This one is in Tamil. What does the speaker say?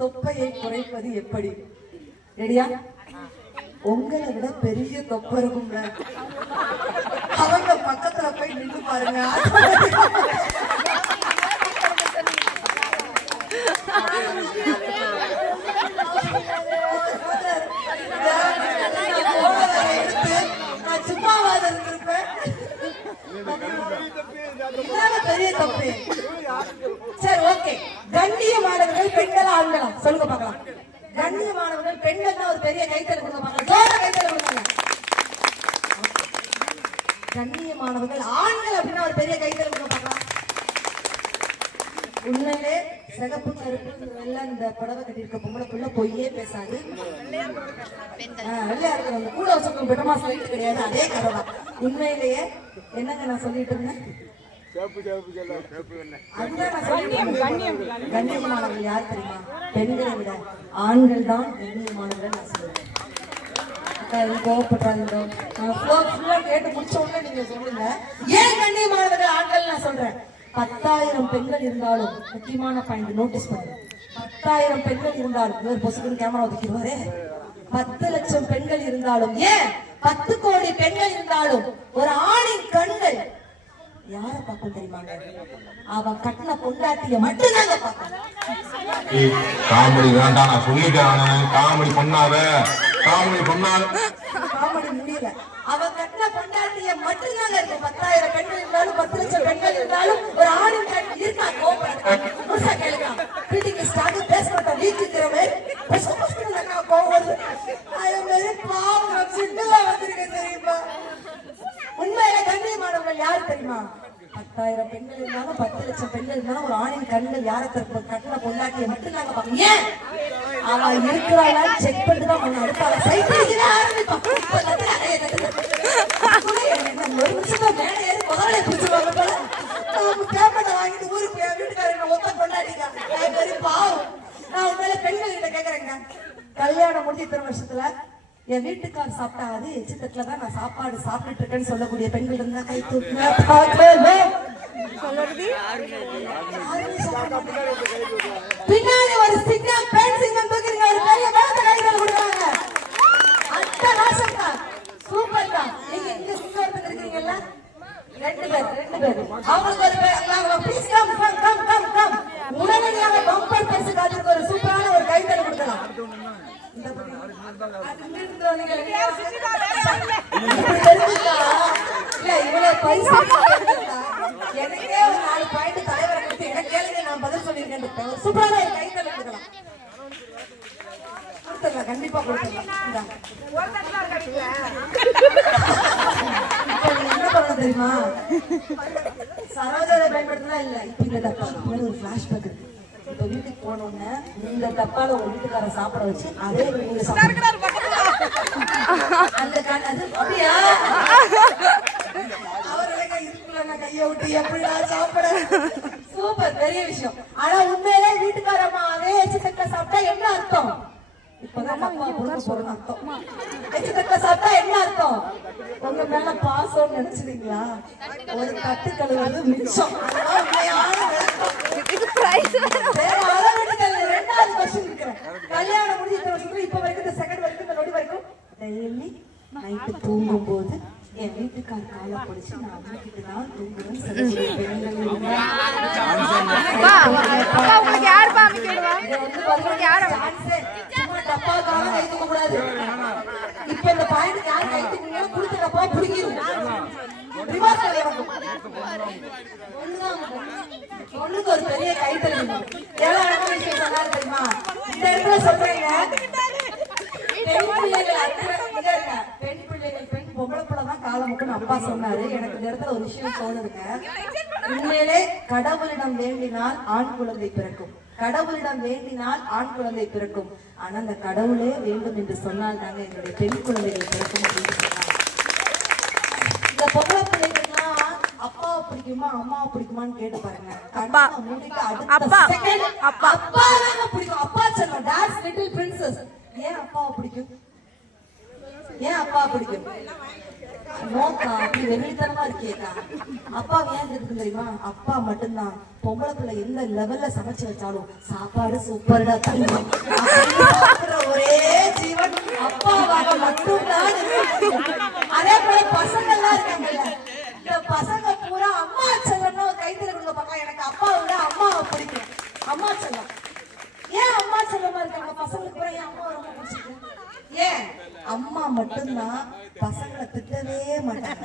தொப்பையை குறைப்பது எப்படி? ரெடியா? உங்களை விட பெரிய தொப்பை இருக்குங்க. அவங்க பக்கத்துல போய் நின்று பாருங்க. சும்மாவாத இருந்திருப்பேன். பெரிய தப்பு சரி ஓகே கண்ணியமானவர்கள் பெண்கள் ஆண்களா சொல்லுங்க பார்க்கலாம். கண்ணியமானவர்கள் பெண்கள் தான் ஒரு பெரிய கைத்தறி கொடுங்க பார்க்கலாம். ஜோர கைத்தறி கொடுங்க. கண்ணியமானவர்கள் ஆண்கள் அப்படின்னா ஒரு பெரிய கைத்தறி கொடுங்க பார்க்கலாம். உண்மையிலே சிகப்பு கருப்பு எல்லாம் இந்த புடவை கட்டியிருக்க பொம்பளை புள்ள பொய்யே பேசாது. கூட வச்சிருக்க பெட்டமா சொல்லிட்டு கிடையாது அதே கதை தான். உண்மையிலேயே என்னங்க நான் சொல்லிட்டு இருந்தேன்? இருந்தேன். கண்ணியமானவர்கள் யார் தெரியுமா? பெண்களை விட ஆண்கள் தான் கண்ணியமானவர்கள் நான் சொல்லுவேன் கேட்டு முடிச்ச உடனே நீங்க சொல்லுங்க. ஏன் கண்ணியமானவர்கள் ஆண்கள் நான் சொல்றேன்? பத்தாயிரம் பெண்கள் இருந்தாலும் முக்கியமான பாயிண்ட் நோட்டீஸ் பண்ணுங்க பத்தாயிரம் பெண்கள் இருந்தாலும் இவர் கேமரா ஒதுக்கிடுவாரே. பத்து லட்சம் பெண்கள் இருந்தாலும் ஏன்? பத்து கோடி பெண்கள் இருந்தாலும் ஒரு பார்க்கும் தெரியுமாங்க அவன் கட்டின பொண்டாட்டிய மட்டும்தாங்க ஏய், காமெடி வேண்டாம் நான் சொல்லிட்டேன் காமெடி பண்ணாத. காமெடி பண்ணாத. காமெடி முடியல. அவ கட்டின பொண்டாட்டிய மட்டும்தாங்க இருக்கும் பத்தாயிரம் பெண்கள் இருந்தாலும் பத்து லட்சம் பெண்கள் இருந்தாலும் ஒரு கண் இருக்கா? கோபம் கேளுங்க. பீட்டிங் ஸ்டார்ட் பேச மாட்டோம் வீக்குங்கிறவே கோபம் வருது. ஐயம் வெரி பாவம் நான் சிங்கிளா வந்திருக்கேன் தெரியுமா? உண்மையில கண்ணியமானவர்கள் யார் தெரியுமா? பத்தாயிரம் பெண்கள் இருந்தாலும் பத்து லட்சம் பெண்கள் இருந்தாலும் ஒரு ஆணின் கண்கள் யாரை தரப்பு கட்டின மட்டும் நாங்க பார்க்கணும். ஏன்? இருக்கிறாளா? செக் பண்ணிட்டு தான் பண்ண அடுத்த அவ சைக்கிள் ஆரம்பிப்பான் ஒரு மேலே ஏறி முதல்ல பிடிச்சிருவாங்க போல. வாங்கிட்டு ஊருக்கு போய் வீட்டுக்காரங்க ஒத்த கொண்டாடிங்க பாவம். நான் உண்மையில பெண்கள் கிட்ட கேக்குறேங்க. கல்யாணம் முடிஞ்சு இத்தனை வருஷத்துல என் வீட்டுக்கார் சாப்பிட்டா அது எச்சு தட்டுல தான் நான் சாப்பாடு சாப்பிட்டுட்டு இருக்கேன்னு சொல்லக்கூடிய பெண்கள் இருந்தா கை. பின்னாடி ஒரு சிங்கம் பெண் சிங்கம் தூக்கிறீங்க ஒரு பெரிய வேலை கைகள் கொடுக்குறாங்க. அந்த நாசம் தான் சூப்பர் தான் நீங்க இங்க சிங்கம் இருக்கீங்கல்ல ரெண்டு பேர் ரெண்டு பேர். அவங்களுக்கு எனக்கே ஒரு நாலு பாயிண்ட் தலைவரை கொடுத்து கேளுங்க நான் பதில் சொல்லியிருக்கேன் கொடுத்துடலாம் கண்டிப்பா கொடுத்துடலாம் நீங்க என்ன பண்ணணும் தெரியுமா சரோஜாவை பயன்படுத்தினா இல்ல இப்ப இந்த ஒரு பிளாஷ்பேக் இருக்கு வீட்டுக்கு போன உடனே இந்த டப்பால உங்க வீட்டுக்கார சாப்பிட வச்சு அதே நீங்க. அந்த கண் அது அப்படியா? அவர் அழகா இருக்குல்ல நான் கையை விட்டு எப்படிடா சாப்பிட? சூப்பர் பெரிய விஷயம். ஆனா உண்மையிலே வீட்டுக்காரம்மா அதே எச்சு தட்ட சாப்பிட்டா என்ன அர்த்தம்? சாப்பிட்டா என்ன உங்க மேல பாசம் நினைச்சிருக்கீங்களா ஒரு தட்டு கழுவுறது மிச்சம். உண்மையான கல்யாணம் முடிஞ்ச இத்தனை வருஷத்துல இப்ப வரைக்கும் இந்த செகண்ட் வரைக்கும் இந்த நொடி வரைக்கும் டெய்லி நைட்டு தூங்கும் போது என் வீட்டுக்கார காலை பிடிச்சு நான் வீட்டுக்கு தான் தூங்குறேன் சொல்லக்கூடிய பெண்கள் இருந்தா, உங்களுக்கு யார் பாம்பு கேடுவா இதை வந்து பாருங்க, chance ஏ. சும்மா டப்பாவுக்காக கை தூக்க கூடாது. இப்ப இந்த point யார் கை தூக்குனீங்களோ, கொடுத்த டப்பா பிடுங்கிரும். Reverse ல இறங்கும். ஒண்ணுதான் பொண்ணுக்கு ஒரு பெரிய கைத்தறி வேணும். எவ்வளவு அழகான விஷயம் சொன்னாரு தெரியுமா? இந்த இடத்துல சொல்றேங்க? பெண் பிள்ளைகள் பொம்பளை பிள்ளை தான் காலமுக்குன்னு அப்பா சொன்னாரு. எனக்கு இந்த இடத்துல ஒரு விஷயம் தோணுதுங்க. உண்மையிலே கடவுளிடம் வேண்டினால் ஆண் குழந்தை பிறக்கும். கடவுளிடம் வேண்டினால் ஆண் குழந்தை பிறக்கும். ஆனா அந்த கடவுளே வேண்டும் என்று சொன்னால் தாங்க என்னுடைய பெண் குழந்தைகள் பிறக்கும் அப்படின்னு சொன்னாங்க. இந்த பொம்பளை அப்பாவை பிடிக்குமா அம்மாவை பிடிக்குமான்னு கேட்டு பாருங்க. அப்பா. அப்பா. அப்பா. அப்பா பிடிக்கும். அப்பா சொல்லுவோம் டாஸ் லிட்டில் பிரின்சஸ் ஏன் அப்பாவை பிடிக்கும்? ஏன் அப்பாவை பிடிக்கும்? நோக்கா வெகுளித்தனமா இருக்கேக்கா அப்பா ஏன் இருக்கு தெரியுமா? அப்பா மட்டும்தான். பொம்பளை பிள்ளை எந்த லெவல்ல சமைச்சு வச்சாலும் சாப்பாடு சூப்பர்டா ஒரே ஜீவன் அப்பாவாக மட்டும்தான். அதே போல பசங்க எல்லாம் இருக்காங்கல்ல இந்த பசங்க பூரா அம்மா செல்லம்னு ஒரு கைத்துல கொடுக்க பார்க்கலாம் எனக்கு அப்பாவை விட அம்மாவை பிடிக்கும் அம்மா செல்லம் ஏன் அம்மா செல்லமா இருக்காங்க பசங்களுக்கு கூட ஏன்? அம்மா ரொம்ப பிடிச்சிருக்கு ஏன் அம்மா மட்டும்தான் பசங்களை திட்டவே மாட்டாங்க